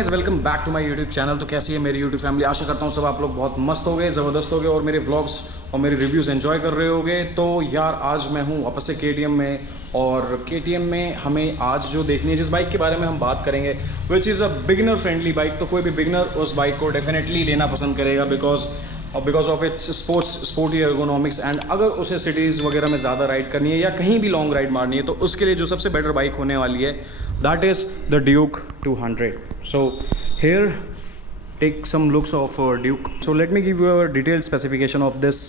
Guys welcome back to my YouTube channel. तो कैसी है मेरी यूट्यूब फैमिली? आशा करता हूँ सब आप लोग बहुत मस्त हो गए, ज़बरदस्त हो गए और मेरे व्लॉग्स और मेरे रिव्यूज़ एंजॉय कर रहे होगे। तो यार आज मैं हूँ वापस से KTM में, और KTM में हमें आज जो देखनी है, जिस बाइक के बारे में हम बात करेंगे, which is a beginner friendly bike. तो कोई भी बिगिनर उस बाइक को डेफिनेटली लेना पसंद करेगा because of it's sporty ergonomics. And अगर उसे सिटीज़ वगैरह में ज़्यादा राइड करनी है या कहीं भी लॉन्ग राइड मारनी है, तो उसके लिए जो सबसे बेटर बाइक होने वाली है, that is the Duke 200. So here take some looks of Duke. So let me give you a detailed specification of this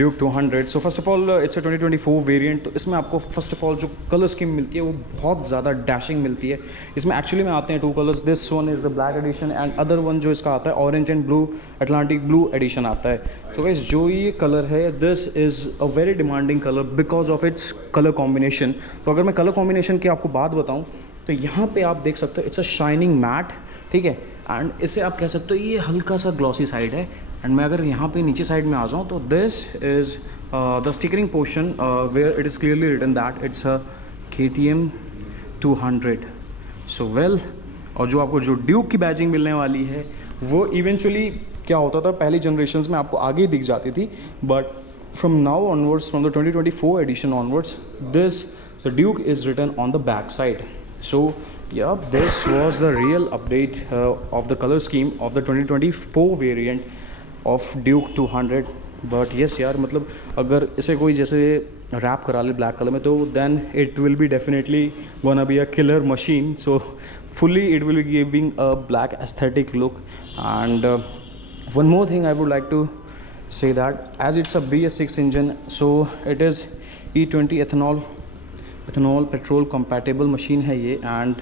Duke 200. So first of all it's a 2024 वेरिएंट। तो इसमें आपको फर्स्ट ऑफ ऑल जो colour scheme मिलती है वो बहुत ज़्यादा डैशिंग मिलती है। इसमें एक्चुअली में आते हैं two colours, this one is the black edition and other one जो इसका आता है orange and blue, Atlantic blue edition आता है। तो गाइस जो ये कलर है, this is a very demanding colour because of its colour combination. तो अगर मैं कलर कॉम्बिनेशन की आपको बात बताऊँ तो यहाँ पे आप देख सकते हो इट्स अ शाइनिंग मैट, ठीक है। एंड इसे आप कह सकते हो ये हल्का सा ग्लॉसी साइड है। एंड मैं अगर यहाँ पे नीचे साइड में आ जाऊँ तो this is the stickering portion where it is clearly written that it's a KTM 200. So well, और जो आपको जो ड्यूक की बैजिंग मिलने वाली है वो इवेंचुअली क्या होता था, पहली जनरेशन्स में आपको आगे ही दिख जाती थी, but from now onwards, from the 2024 edition onwards, this the Duke is written on the back side. So yeah, this was the real update of the color scheme of the 2024 variant of Duke 200. But yes यार, मतलब अगर इसे कोई जैसे रैप करा ले black colour में तो then it will be definitely gonna be a killer machine. So fully it will be giving a black aesthetic look. And one more thing I would like to say that as it's a BS6 engine, so it is E20 ethanol petrol compatible machine है ये. And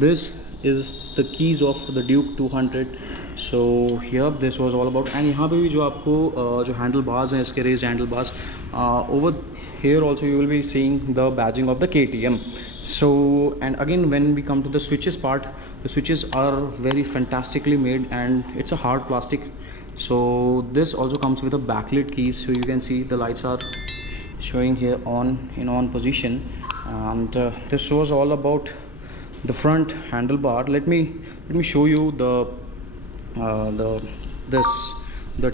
this is the keys of the Duke 200. So here this was all about. And यहाँ पे भी जो आपको जो handle bars हैं, इसके raised handle bars, over here also you will be seeing the badging of the KTM. So and again when we come to the switches part, the switches are very fantastically made and it's a hard plastic. So this also comes with a backlit keys, so you can see the lights are showing here on position. And this was all about the front handlebar. Let me show you the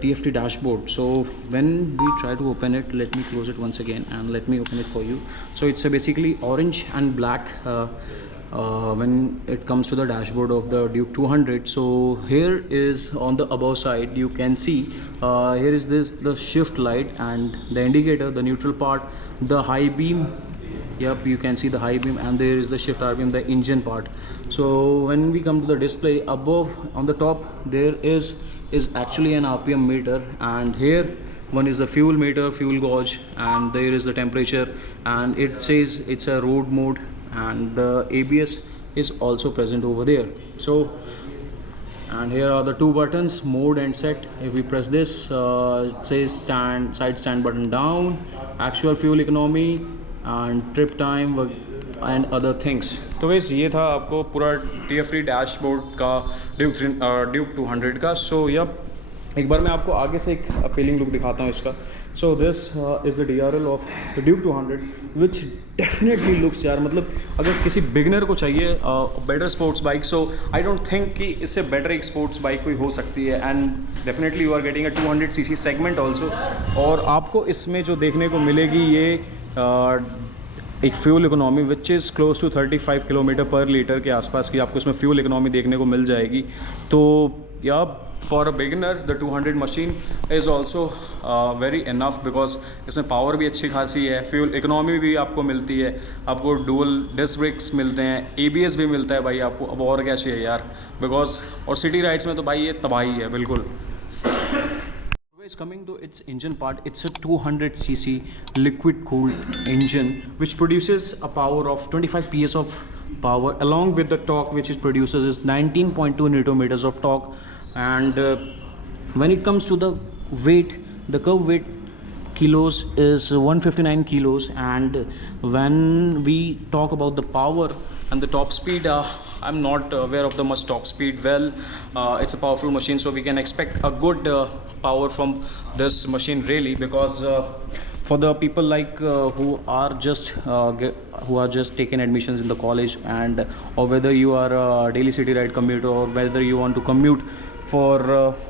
TFT dashboard. So when we try to open it, let me close it once again and let me open it for you. So it's basically orange and black when it comes to the dashboard of the Duke 200. So here is on the above side you can see here is the shift light and the indicator, the neutral part, the high beam. Yep, you can see the high beam, and there is the shift RPM, the engine part. So when we come to the display above on the top, there is actually an RPM meter, and here one is the fuel meter, fuel gauge, and there is the temperature, and it says it's a road mode, and the ABS is also present over there. So and here are the two buttons, mode and set. If we press this, it says side stand button down, actual fuel economy and trip time and other things. तो वैस ये था आपको पूरा TFT dashboard का ड्यूक 200 का. सो यप, एक बार मैं आपको आगे से एक अपीलिंग लुक दिखाता हूँ इसका. So this is the DRL of the Duke 200 which definitely looks, यार मतलब अगर किसी बिगनर को चाहिए better sports bike, so I don't think कि इससे बेटर एक स्पोर्ट्स बाइक कोई हो सकती है. And definitely you are getting a 200cc segment also. और आपको इसमें जो देखने को मिलेगी ये एक fuel economy which is close to 35 kilometre per litre के आसपास की आपको इसमें फ्यूल इकोनॉमी देखने को मिल जाएगी. तो या for a beginner the 200 machine is also very enough because इसमें पावर भी अच्छी खासी है, फ्यूल इकोनॉमी भी आपको मिलती है, आपको डुअल डिस्क ब्रेक्स मिलते हैं, ABS भी मिलता है भाई आपको. अब और क्या चाहिए यार, बिकॉज और सिटी राइड्स में तो भाई ये तबाही है बिल्कुल. Coming to its engine part, it's a 200cc liquid cooled engine which produces a power of 25 PS of power, along with the torque which it produces is 19.2 Nm of torque. And when it comes to the weight, the curve weight kilos is 159 kilos. And when we talk about the power and the top speed, I'm not aware of the much top speed. Well, it's a powerful machine, so we can expect a good power from this machine really, because for the people like who are just taking admissions in the college, and or whether you are a daily city ride commuter, or whether you want to commute for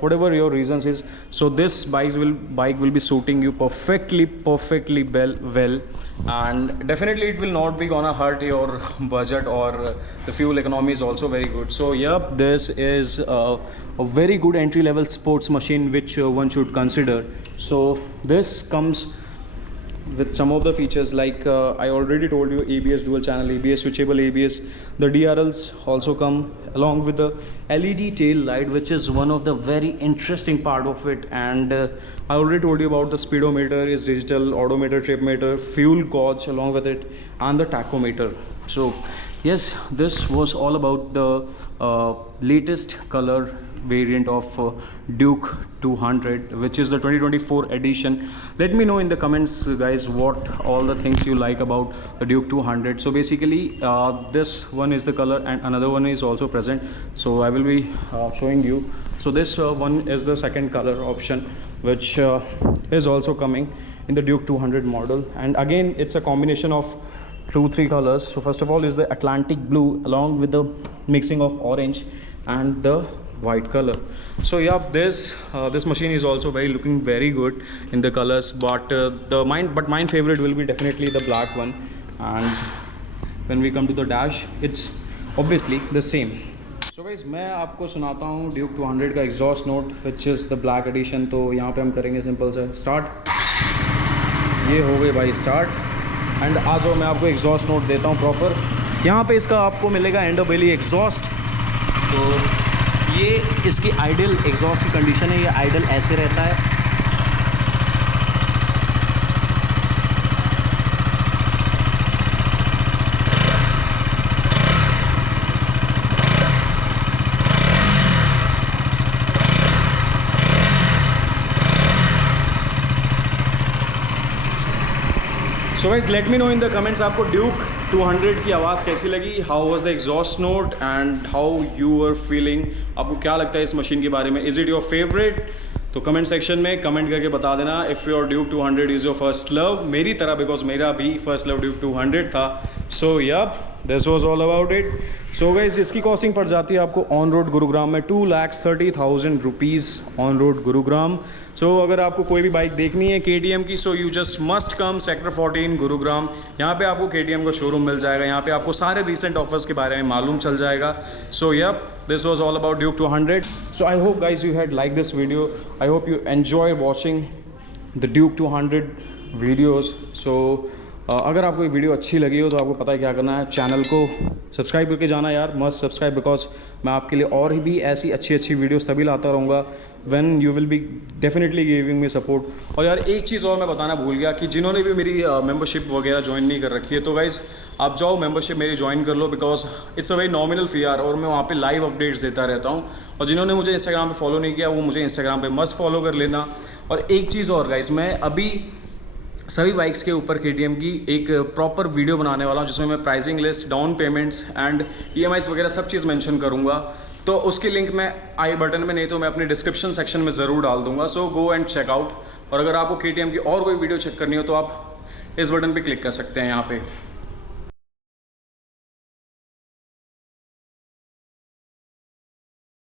whatever your reasons is. So this bike will be suiting you perfectly well, and definitely it will not be gonna hurt your budget, or the fuel economy is also very good. So yep, this is a very good entry level sports machine which one should consider. So this comes with some of the features like I already told you, ABS dual channel ABS, switchable ABS. The DRLs also come along with the LED tail light, which is one of the very interesting part of it. And I already told you about the speedometer is digital, odometer, trip meter, fuel gauge along with it, and the tachometer. So yes, this was all about the latest color variant of Duke 200, which is the 2024 edition. Let me know in the comments, guys, what all the things you like about the Duke 200. So basically this one is the color, and another one is also present, so I will be showing you. So this one is the second color option, which is also coming in the Duke 200 model, and again it's a combination of 2-3 colors. So first of all is the Atlantic blue along with the mixing of orange and the white color. So yeah, this machine is also looking very good in the colors, but mine favorite will be definitely the black one. And when we come to the dash, it's obviously the same. So guys, मैं आपको सुनाता हूँ Duke 200 का exhaust note, which is the black edition. तो यहाँ पे हम करेंगे सिंपल से स्टार्ट, ये हो गए भाई स्टार्ट। एंड आ जाओ, मैं आपको एग्जॉस्ट नोट देता हूँ प्रॉपर। यहाँ पे इसका आपको मिलेगा एंडोबेली एग्जॉस्ट। तो ये इसकी आइडल एग्जॉस्ट की कंडीशन है, ये आइडल ऐसे रहता है। So guys, let me know in the comments आपको ड्यूक 200 की आवाज़ कैसी लगी, how was the exhaust note and how you are feeling. आपको क्या लगता है इस मशीन के बारे में, इज़ इट योर फेवरेट? तो कमेंट सेक्शन में कमेंट करके बता देना। If your Duke 200 is your first love, मेरी तरह, बिकॉज मेरा भी फर्स्ट लव ड्यूक 200 था। So yup, this was all about it. So guys, इसकी कॉस्टिंग पड़ जाती है आपको ऑन रोड गुरुग्राम में 2,30,000 rupees on road Gurugram. So अगर आपको कोई भी बाइक देखनी है KTM की, so you just must come sector 14 Gurugram. यहाँ पे आपको KTM का शोरूम मिल जाएगा, यहाँ पे आपको सारे रिसेंट ऑफर्स के बारे में मालूम चल जाएगा। So yup, this was all about Duke 200. So I hope guys you had liked this video. I hope you enjoy watching the Duke 200 videos. So अगर आपको ये वीडियो अच्छी लगी हो तो आपको पता है क्या करना है, चैनल को सब्सक्राइब करके जाना यार, मस्ट सब्सक्राइब, बिकॉज मैं आपके लिए और भी ऐसी अच्छी वीडियोस तभी लाता रहूँगा when you will be definitely giving me support. और यार एक चीज़ और मैं बताना भूल गया कि जिन्होंने भी मेरी मेंबरशिप वगैरह ज्वाइन नहीं कर रखी है, तो गाइज़ आप जाओ मेंबरशिप मेरी ज्वाइन कर लो, because it's a very nominal fee यार, और मैं वहाँ पे लाइव अपडेट्स देता रहता हूँ। और जिन्होंने मुझे इंस्टाग्राम पे फॉलो नहीं किया, वो मुझे इंस्टाग्राम पे मस्ट फॉलो कर लेना। और एक चीज़ और गाइज़, मैं अभी सभी बाइक्स के ऊपर KTM की एक प्रॉपर वीडियो बनाने वाला हूँ, जिसमें मैं pricing list, down payments and EMIs वगैरह सब चीज़ मेंशन करूँगा। तो उसकी लिंक मैं आई बटन में, नहीं तो मैं अपने डिस्क्रिप्शन सेक्शन में ज़रूर डाल दूँगा। सो गो एंड चेक आउट। और अगर आपको KTM की और कोई वीडियो चेक करनी हो तो आप इस बटन पे क्लिक कर सकते हैं यहाँ पे।